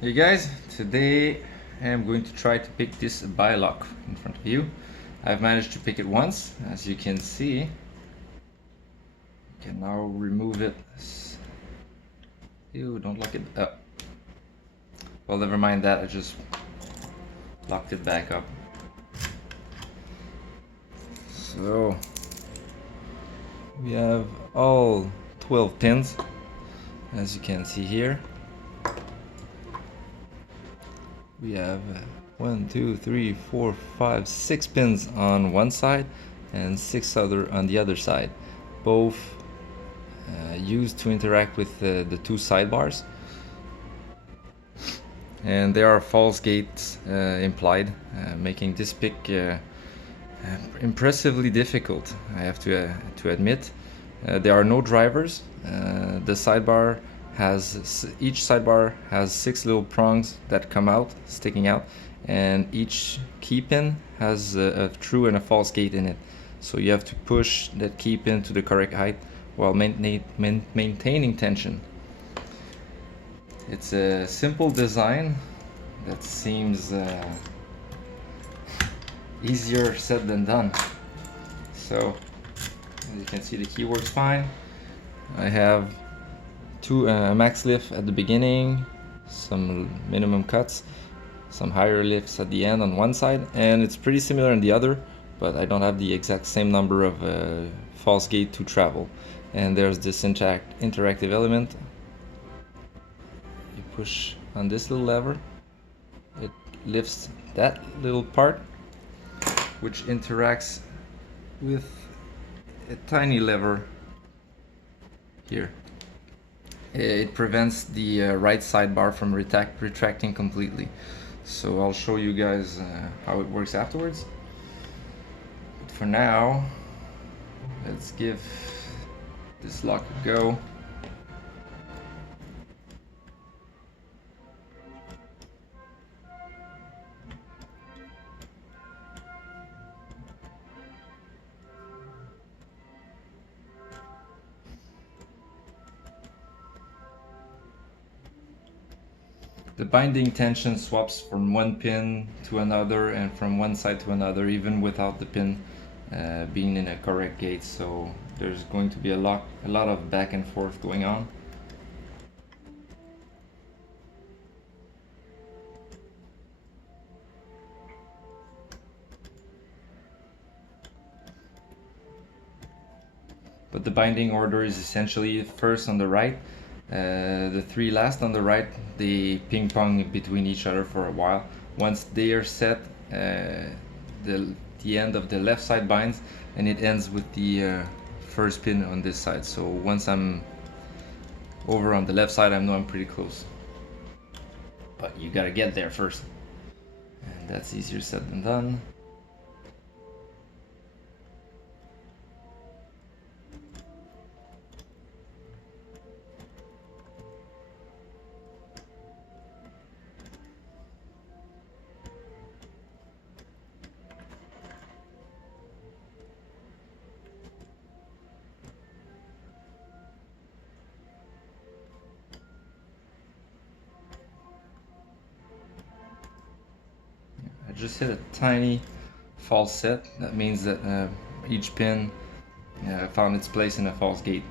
Hey guys, today I'm going to try to pick this BiLock in front of you. I've managed to pick it once, as you can see. I can now remove it. Ew, don't lock it up. Well, never mind that, I just locked it back up. So, we have all 12 pins, as you can see here. We have 1, 2, 3, 4, 5, 6 pins on one side and 6 other on the other side, both used to interact with the two sidebars. And there are false gates implied, making this pick impressively difficult, I have to admit. There are no drivers. The sidebar each sidebar has 6 little prongs that come out, sticking out, and each key pin has a true and a false gate in it. So you have to push that key pin to the correct height while maintaining tension. It's a simple design that seems easier said than done. So, as you can see, the key works fine. I have two max lift at the beginning, some minimum cuts, some higher lifts at the end on one side, and it's pretty similar on the other, but I don't have the exact same number of false gate to travel. And there's this interactive element. You push on this little lever, it lifts that little part, which interacts with a tiny lever here. It prevents the right sidebar from retracting completely. So I'll show you guys how it works afterwards. But for now, let's give this lock a go. The binding tension swaps from one pin to another and from one side to another, even without the pin being in a correct gate. So there's going to be a lot of back and forth going on. But the binding order is essentially first on the right. The 3 last on the right, they ping pong between each other for a while. Once they are set, the end of the left side binds, and it ends with the first pin on this side. So once I'm over on the left side, I know I'm pretty close. But you gotta get there first, and that's easier said than done. I just hit a tiny false set. That means that each pin found its place in a false gate.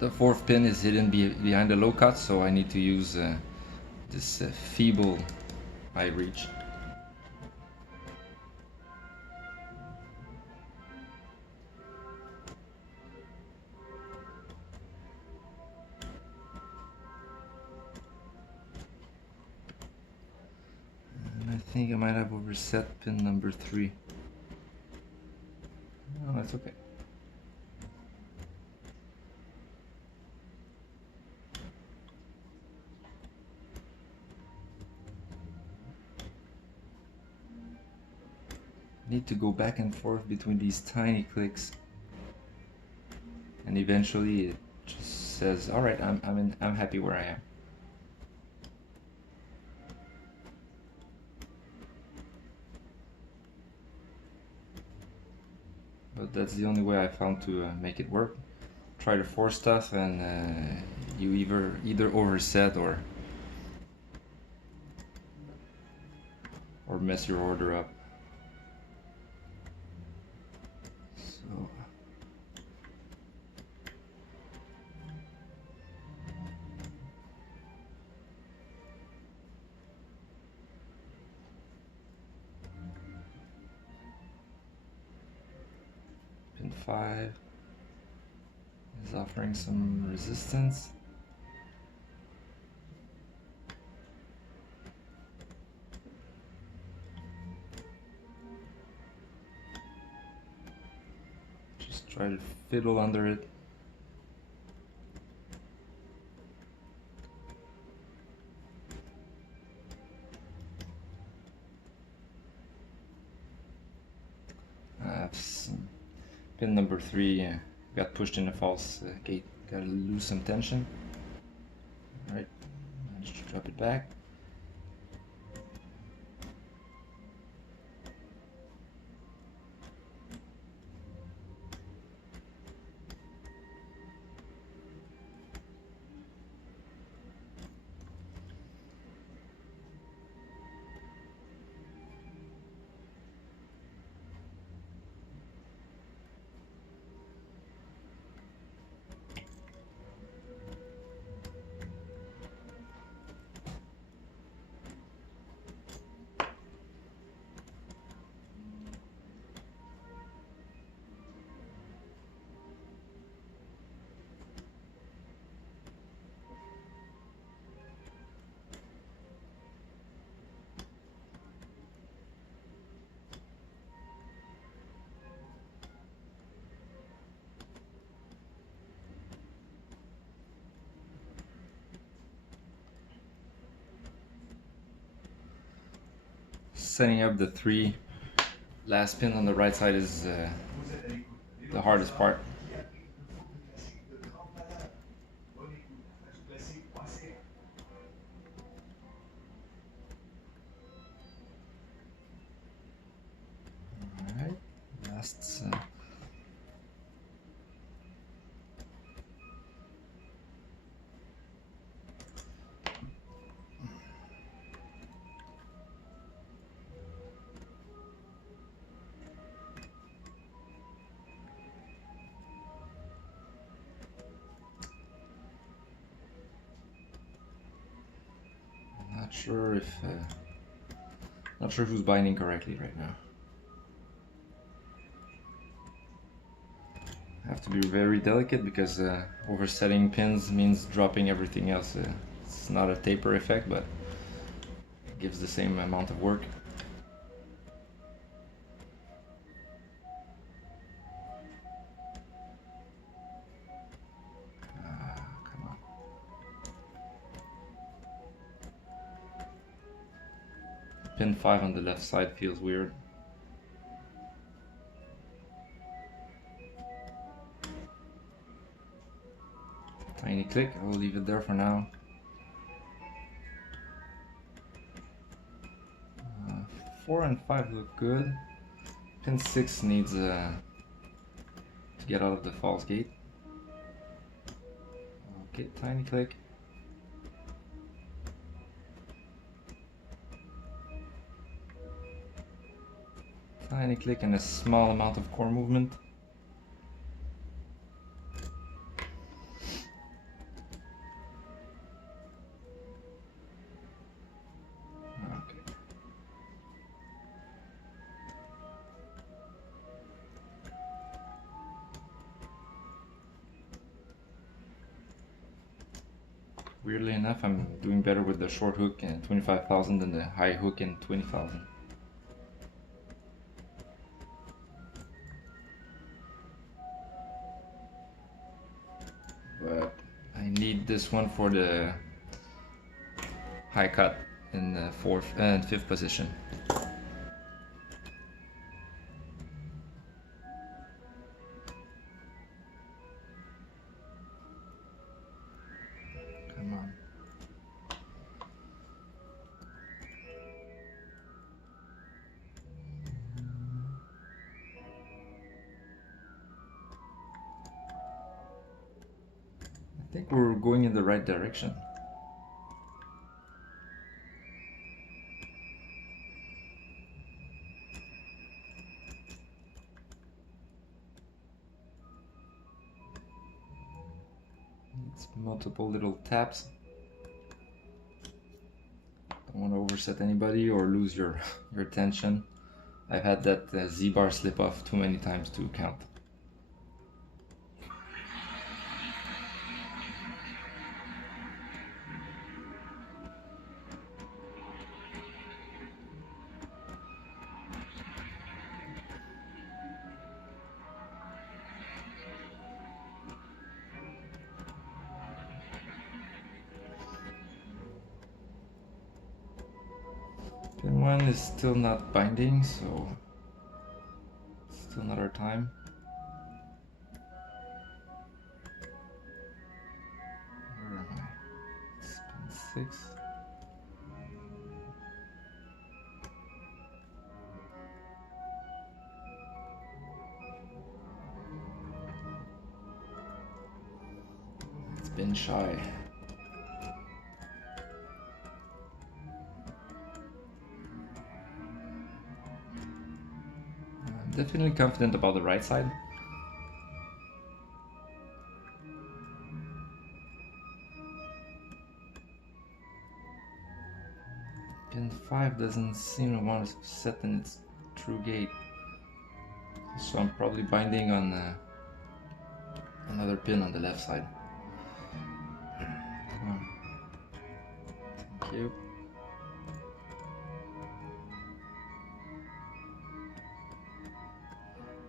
The 4th pin is hidden behind the low cut, so I need to use this feeble eye reach. And I think I might have overset pin number 3. No, that's okay. need to go back and forth between these tiny clicks, and eventually it just says, all right, I'm happy where I am. But that's the only way I found to make it work. Try to force stuff and you either overset or mess your order up. So pin 5 is offering some resistance. Just try to fiddle under it. Pin number 3 got pushed in a false gate. Gotta lose some tension. Alright, just drop it back. Setting up the 3 last pin on the right side is the hardest part. Alright, last not sure who's binding correctly right now. I have to be very delicate because oversetting pins means dropping everything else. It's not a taper effect, but it gives the same amount of work. Pin 5 on the left side feels weird. Tiny click, I will leave it there for now. 4 and 5 look good. Pin 6 needs to get out of the false gate. Okay, tiny click. Tiny click and a small amount of core movement. Okay. Weirdly enough, I'm doing better with the short hook in 25,000 than the high hook in 20,000. But I need this one for the high cut in the 4th and 5th position. I think we're going in the right direction. It's multiple little taps. Don't want to overset anybody or lose your tension. I've had that Z-bar slip off too many times to count. Pin 1 is still not binding, so still not our time. Where am I? It's pin 6. It's been shy. I'm definitely confident about the right side. Pin 5 doesn't seem to want to set in its true gate, so I'm probably binding on another pin on the left side. Come on. Thank you.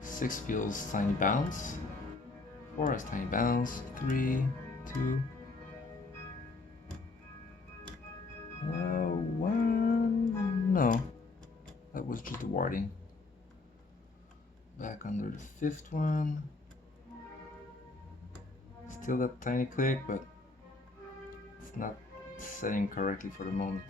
6 feels tiny bounce. 4 has tiny bounce. 3, 2, 1. No, that was just the warding. Back under the 5th one. Still that tiny click, but it's not setting correctly for the moment.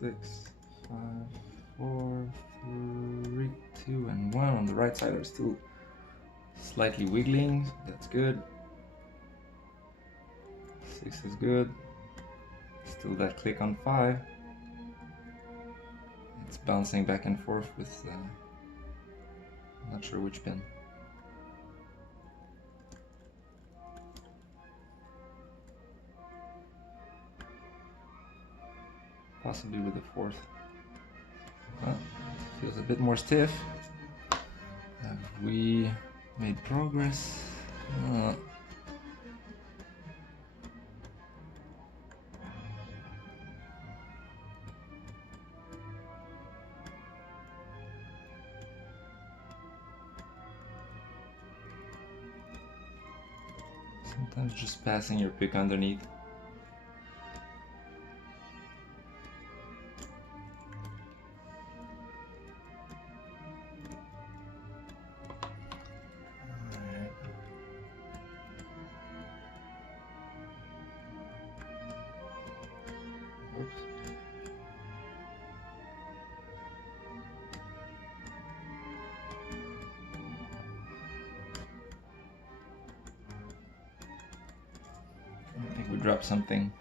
Six, 5, 4, 3, 2, and 1 on the right side are still slightly wiggling. That's good. 6 is good. Still that click on 5. It's bouncing back and forth with not sure which pin. Possibly with the 4th. Well, feels a bit more stiff. Have we made progress? Sometimes just passing your pick underneath. Oops. I think we dropped something.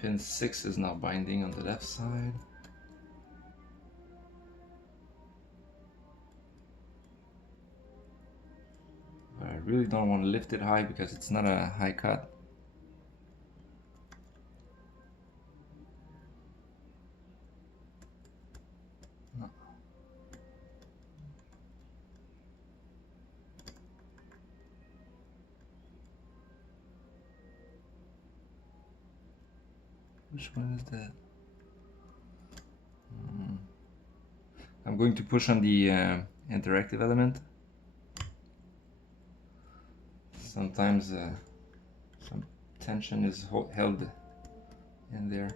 Pin 6 is now binding on the left side. But I really don't want to lift it high because it's not a high cut. No. Which one is that? I'm going to push on the interactive element. Sometimes some tension is held in there.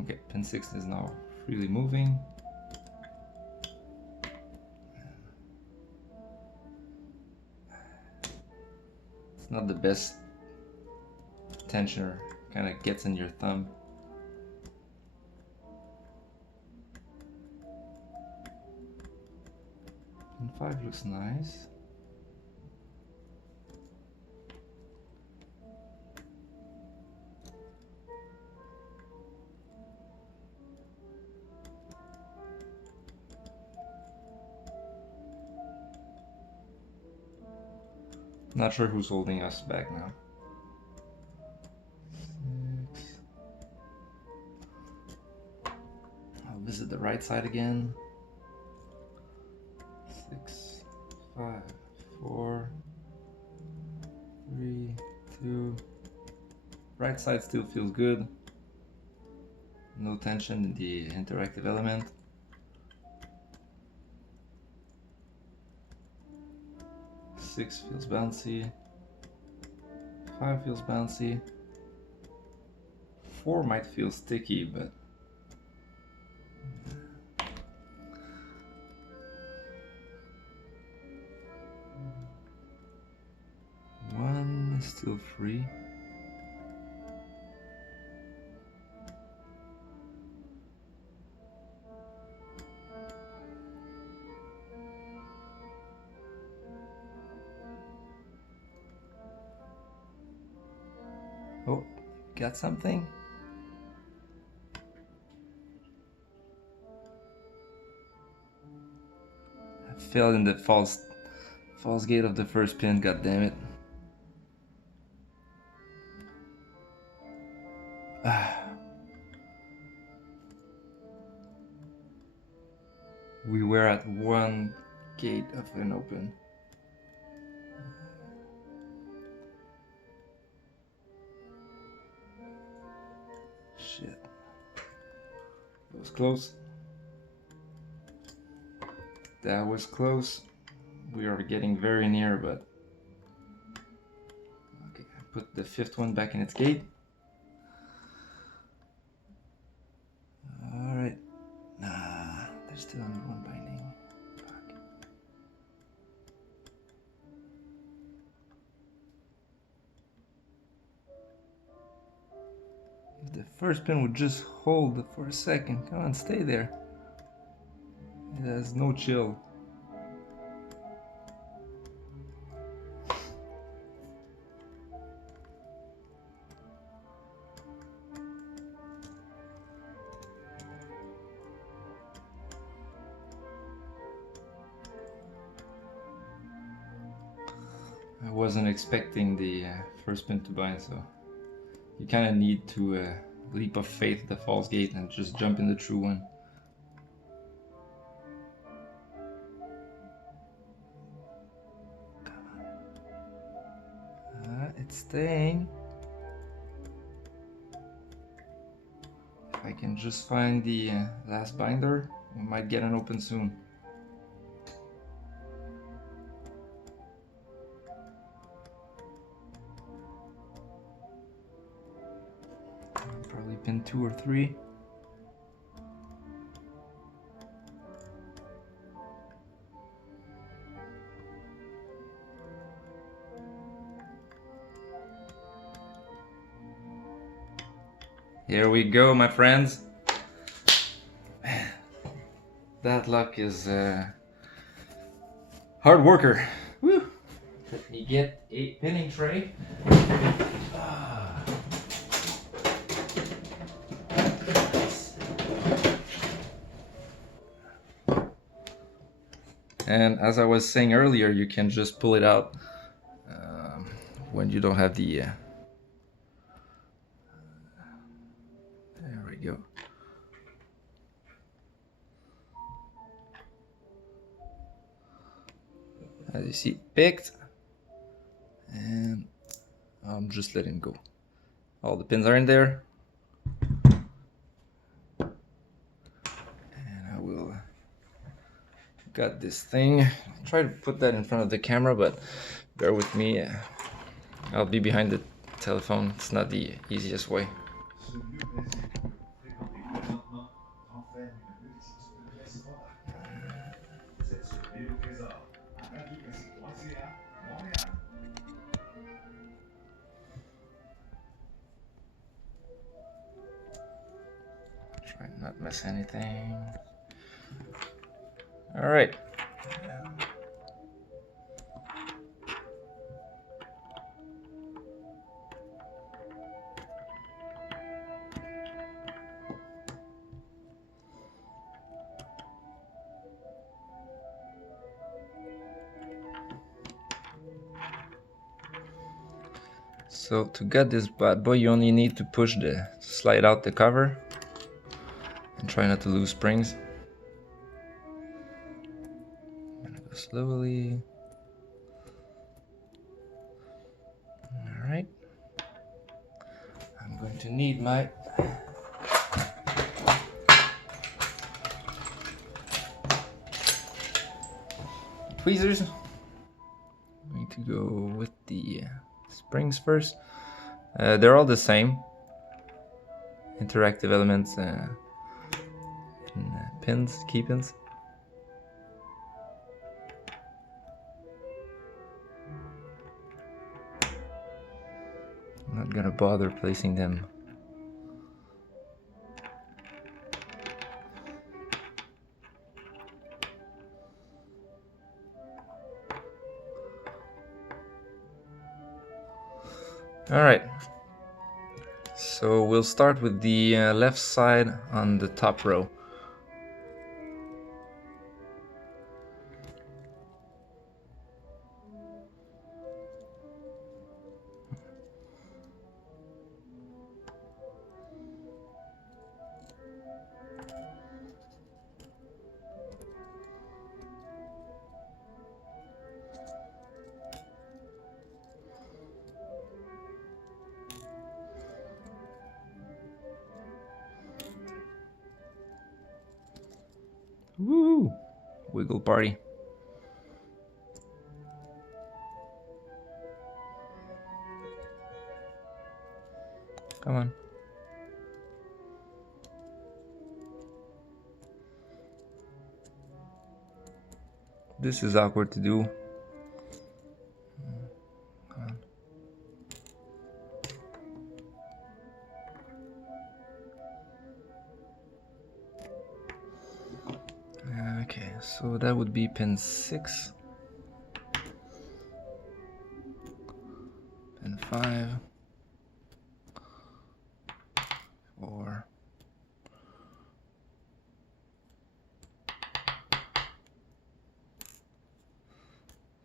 Okay, pin 6 is now freely moving. It's not the best tensioner, kind of gets in your thumb. Pin 5 looks nice. Not sure who's holding us back now. 6. I'll visit the right side again. 6, 5, 4, 3, 2. Right side still feels good. No tension in the interactive element. 6 feels bouncy. 5 feels bouncy. 4 might feel sticky, but one is still free. Oh, got something? I fell in the false gate of the first pin, god damn it. We were at one gate of an open. Shit. That was close. That was close. We are getting very near, but okay, I put the 5th one back in its gate. Alright. Nah, there's still only one binding. Fuck. If the first pin would just hold for a second. Come on, stay there. It has no chill. I wasn't expecting the first pin to bind, so you kind of need to leap of faith the false gate and just jump in the true one. It's staying. If I can just find the last binder, we might get an open soon. Probably pin 2 or 3. Here we go, my friends. Man, that luck is hard worker. Woo! Let me get a pinning tray. And as I was saying earlier, you can just pull it out when you don't have the there we go. As you see, picked, and I'm just letting go. All the pins are in there. And I will got this thing. I'll try to put that in front of the camera, but bear with me. I'll be behind the telephone. It's not the easiest way. Try not miss anything. All right. So to get this bad boy, you only need to slide out the cover and try not to lose springs. I'm gonna go slowly. All right. I'm going to need my tweezers. I'm going to go with the springs first. They're all the same. Interactive elements and pins, key pins. I'm not gonna bother placing them. All right, so we'll start with the left side on the top row. Woo! Wiggle party. Come on. This is awkward to do. Come on. Okay, so that would be pin 6, pin 5, 4,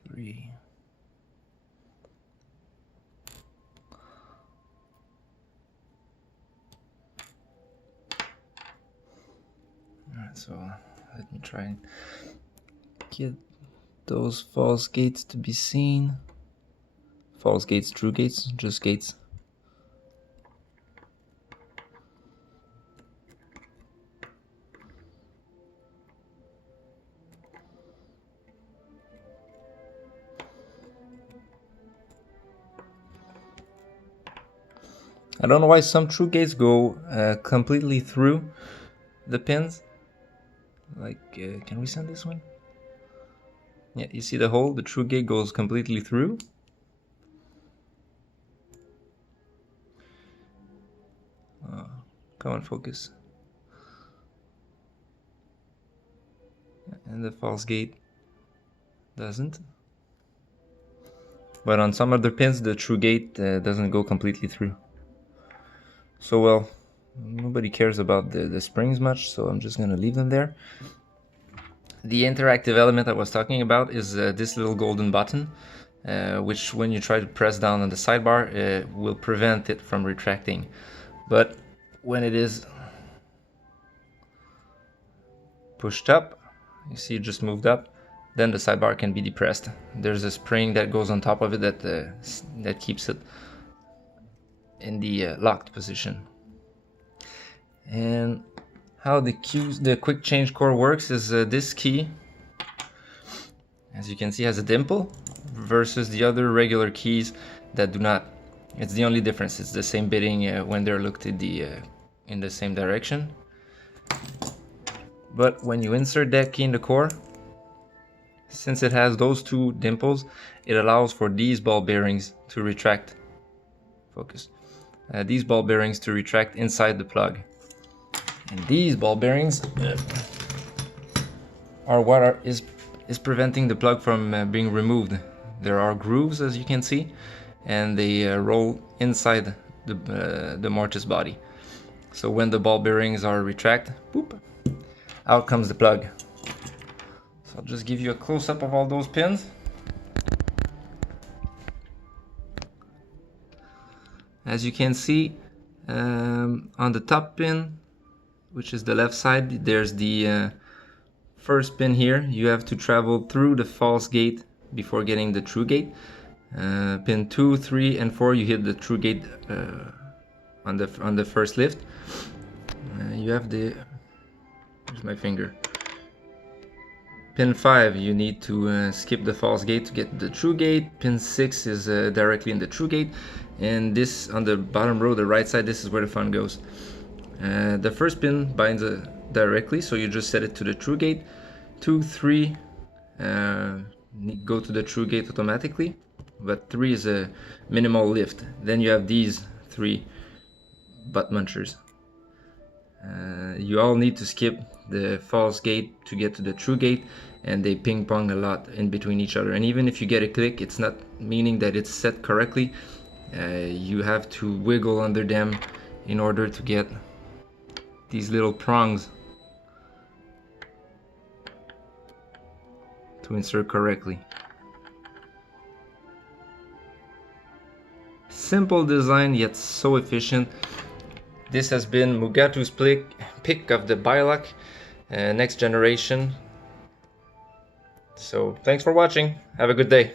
3, 4. Alright, so let me try and get those false gates to be seen. False gates, true gates, just gates. I don't know why some true gates go completely through the pins. Like, can we send this one? Yeah, you see the hole? The true gate goes completely through. Come on, focus. And the false gate doesn't. But on some other pins, the true gate doesn't go completely through. So, well, nobody cares about the springs much, so I'm just gonna leave them there. The interactive element I was talking about is this little golden button, which when you try to press down on the sidebar, will prevent it from retracting. But when it is pushed up, you see it just moved up, then the sidebar can be depressed. There's a spring that goes on top of it that keeps it in the locked position. And how the quick change core works is this key, as you can see, has a dimple versus the other regular keys that do not. It's the only difference. It's the same bitting when they're looked at in the same direction. But when you insert that key in the core, since it has those two dimples, it allows for these ball bearings to retract. Focus. These ball bearings to retract inside the plug. And these ball bearings are what is preventing the plug from being removed. There are grooves, as you can see, and they roll inside the mortise body. So when the ball bearings are retract, boop, out comes the plug. So I'll just give you a close-up of all those pins. As you can see, on the top pin, which is the left side, there's the first pin here. You have to travel through the false gate before getting the true gate. Pin 2, 3, and 4, you hit the true gate on the first lift. You have the, here's my finger. Pin 5, you need to skip the false gate to get the true gate. Pin 6 is directly in the true gate. And this, on the bottom row, the right side, this is where the fun goes. The first pin binds directly, so you just set it to the true gate. 2, 3 go to the true gate automatically, but 3 is a minimal lift. Then you have these 3 butt munchers. You all need to skip the false gate to get to the true gate, and they ping pong a lot in between each other. And even if you get a click, it's not meaning that it's set correctly. You have to wiggle under them in order to get these little prongs to insert correctly. Simple design, yet so efficient. This has been Mugatu's pick of the BiLock next generation. So thanks for watching. Have a good day.